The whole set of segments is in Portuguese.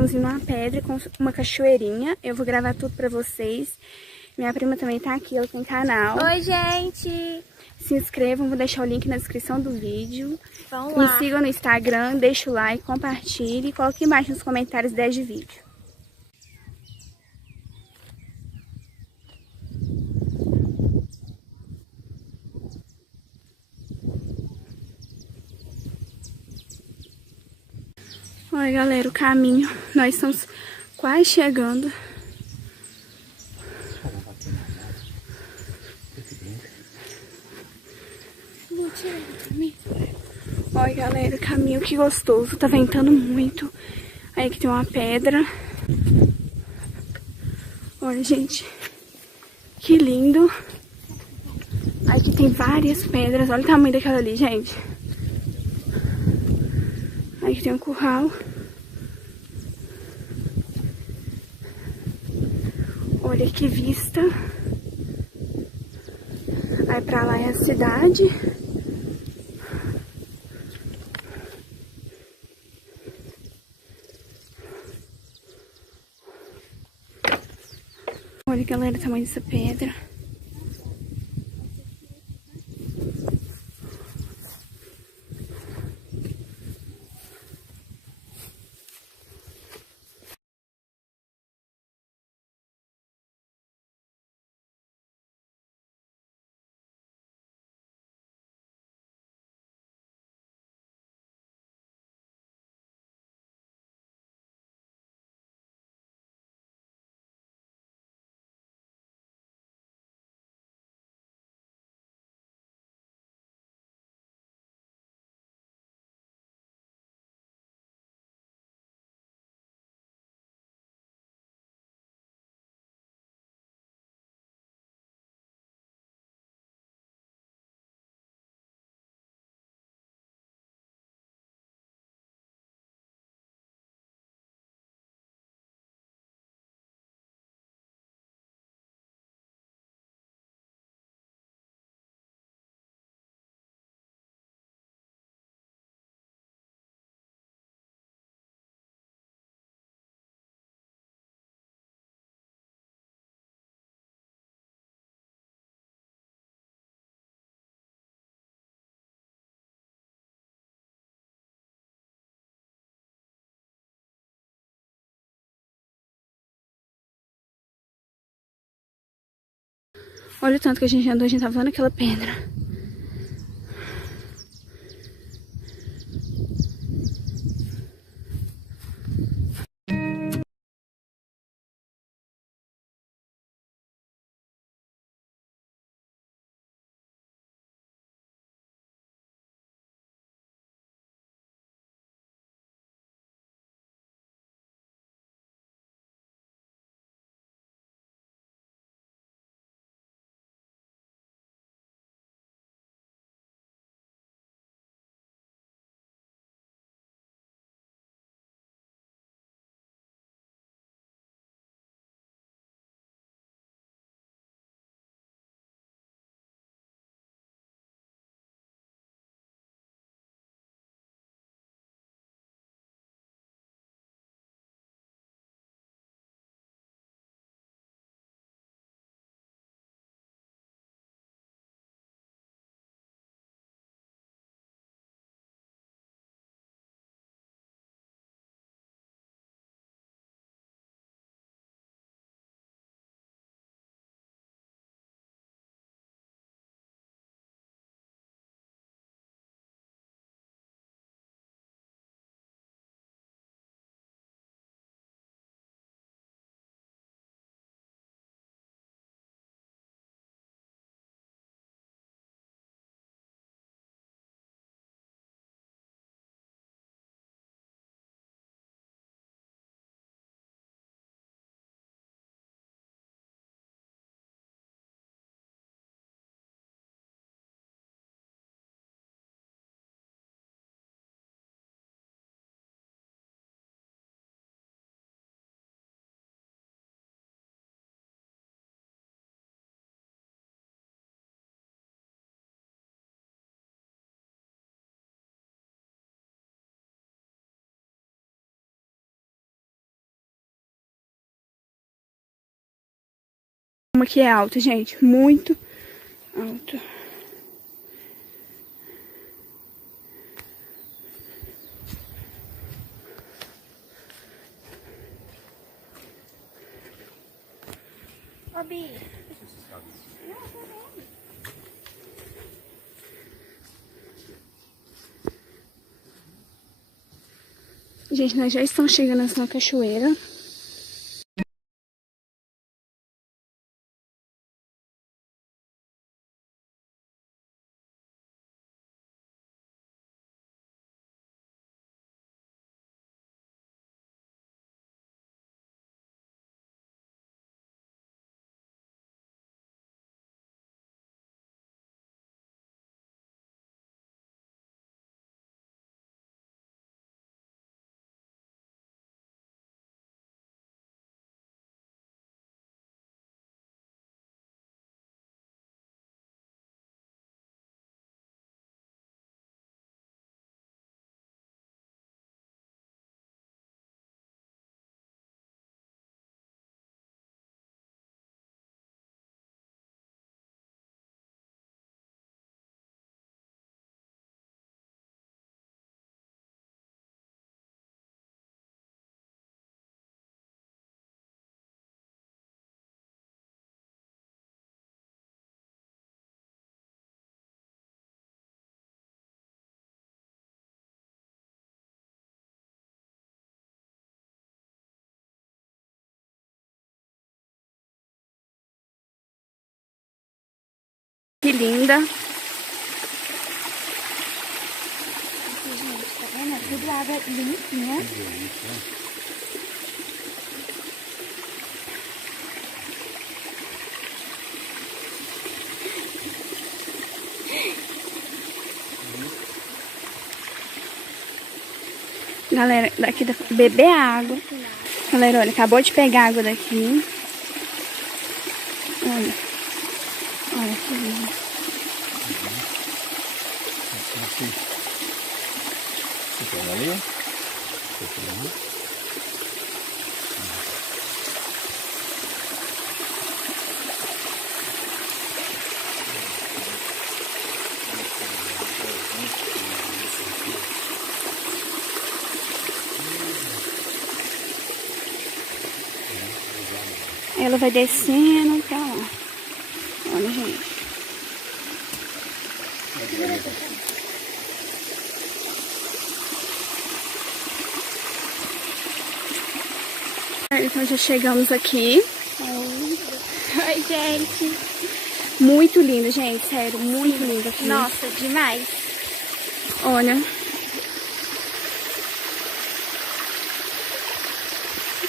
Estamos indo numa pedra com uma cachoeirinha. Eu vou gravar tudo pra vocês. Minha prima também tá aqui, ela tem canal. Oi, gente! Se inscrevam, vou deixar o link na descrição do vídeo. Vamos Me lá. sigam no Instagram, deixa o like, compartilhe e coloque embaixo nos comentários ideias de vídeo. Olha, galera, o caminho. Nós estamos quase chegando. Olha, galera, o caminho, que gostoso. Tá ventando muito. Aí aqui tem uma pedra. Olha, gente, que lindo. Aqui tem várias pedras. Olha o tamanho daquela ali, gente. Aqui tem um curral. Olha que vista. Aí pra lá é a cidade. Olha, galera, o tamanho dessa pedra. Olha o tanto que a gente andou, a gente tava vendo aquela pedra. Uma que é alta, gente, muito alta. Ô, Bi. Gente, nós já estamos chegando na cachoeira. Que linda. Aqui, gente, tá vendo? É tudo água limpinha. Galera, daqui dá pra beber água. Galera, olha, acabou de pegar água daqui. Olha. Olha que lindo. Ela vai descendo pra lá. Olha, gente. Então já chegamos aqui. Oi, gente. Muito lindo, gente. Sério, muito lindo aqui. Nossa, demais. Olha.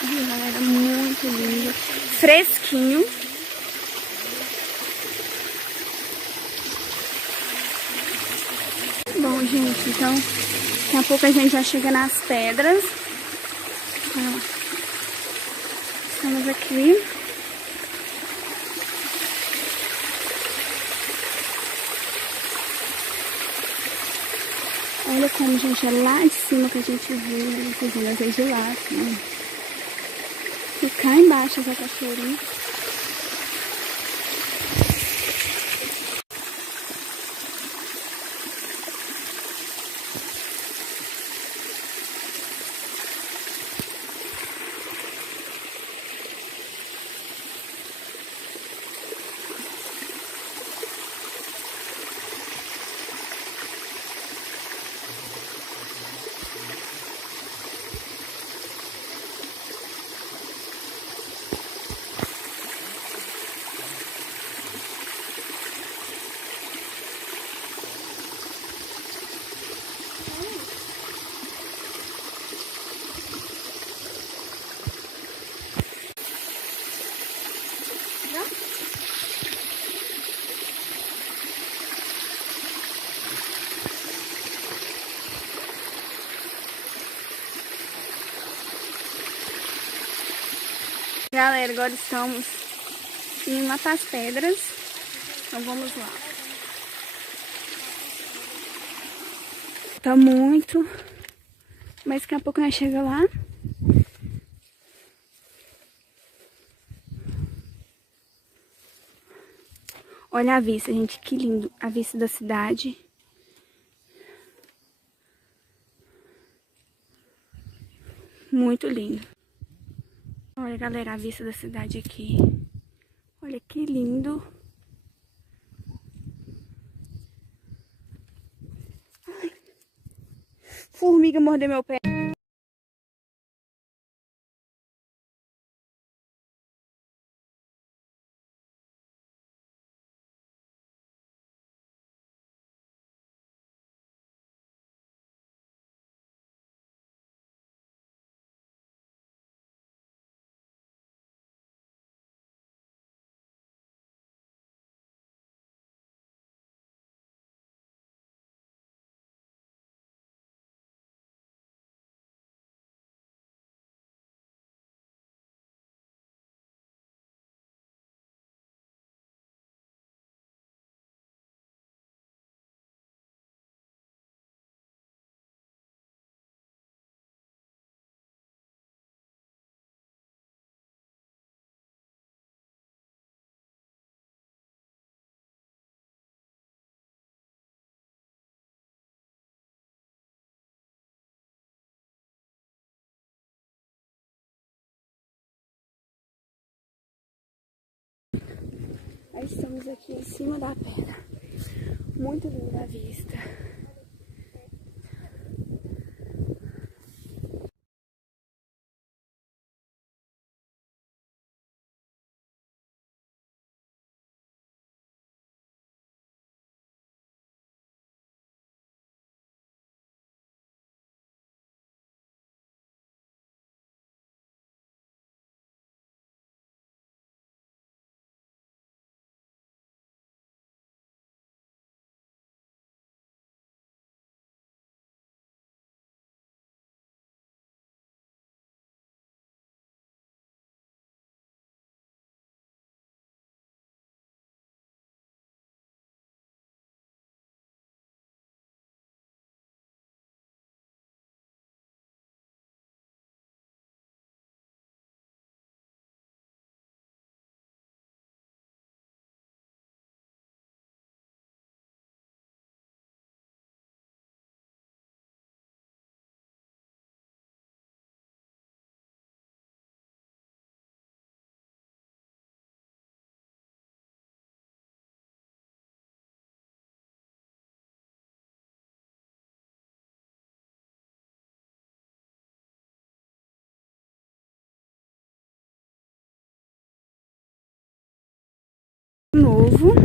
Olha, galera, muito lindo. Fresquinho. Bom, gente, então daqui a pouco a gente já chega nas pedras. Ó, estamos aqui. Olha como, gente, é lá de cima que a gente viu, né? Vocês viram, às de lá, assim. E cá embaixo essa cachoeirinha. Galera, agora estamos indo lá para as pedras. Então vamos lá. Tá muito, mas daqui a pouco nós chegamos lá. Olha a vista, gente, que lindo. A vista da cidade. Muito lindo. Olha, galera, a vista da cidade aqui. Olha que lindo. Ai, formiga mordeu meu pé. Aí estamos aqui em cima da pedra. Muito linda a vista. Novo.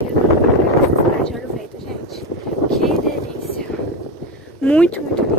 Olha o vento, gente. Que delícia. Muito, muito lindo.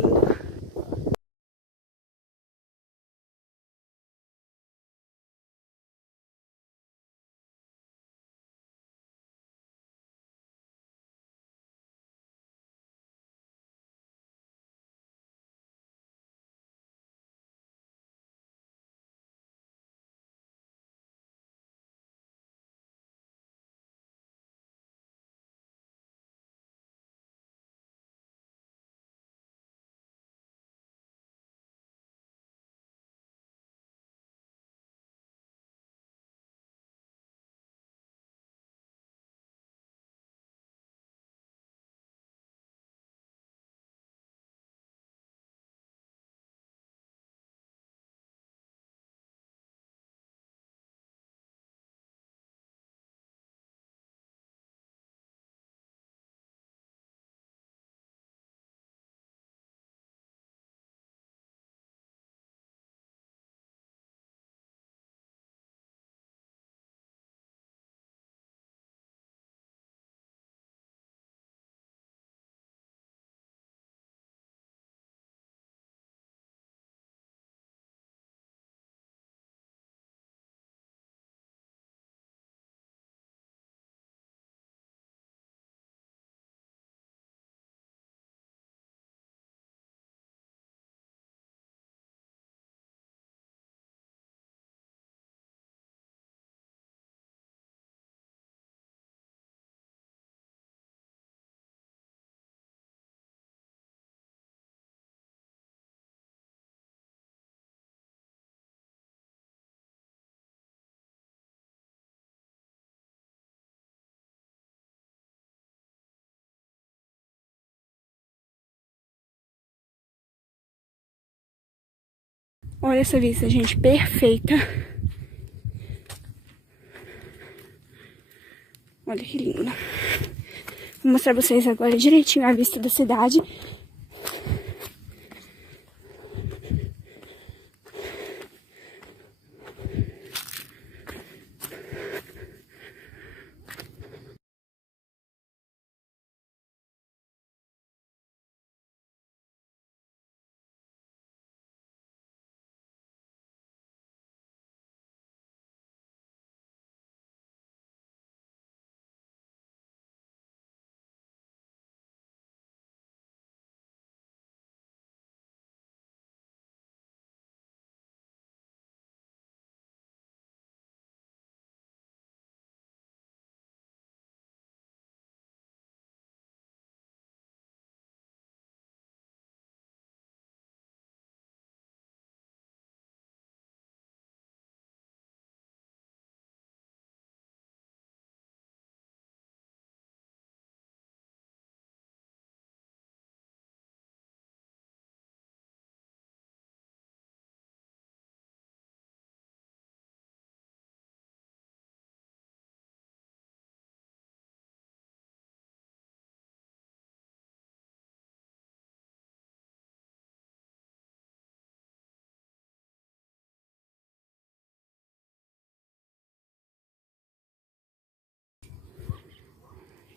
Olha essa vista, gente, perfeita. Olha que lindo. Vou mostrar pra vocês agora direitinho a vista da cidade.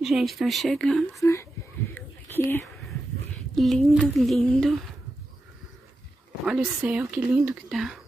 Gente, nós chegamos, né? Aqui é lindo, lindo. Olha o céu, que lindo que tá.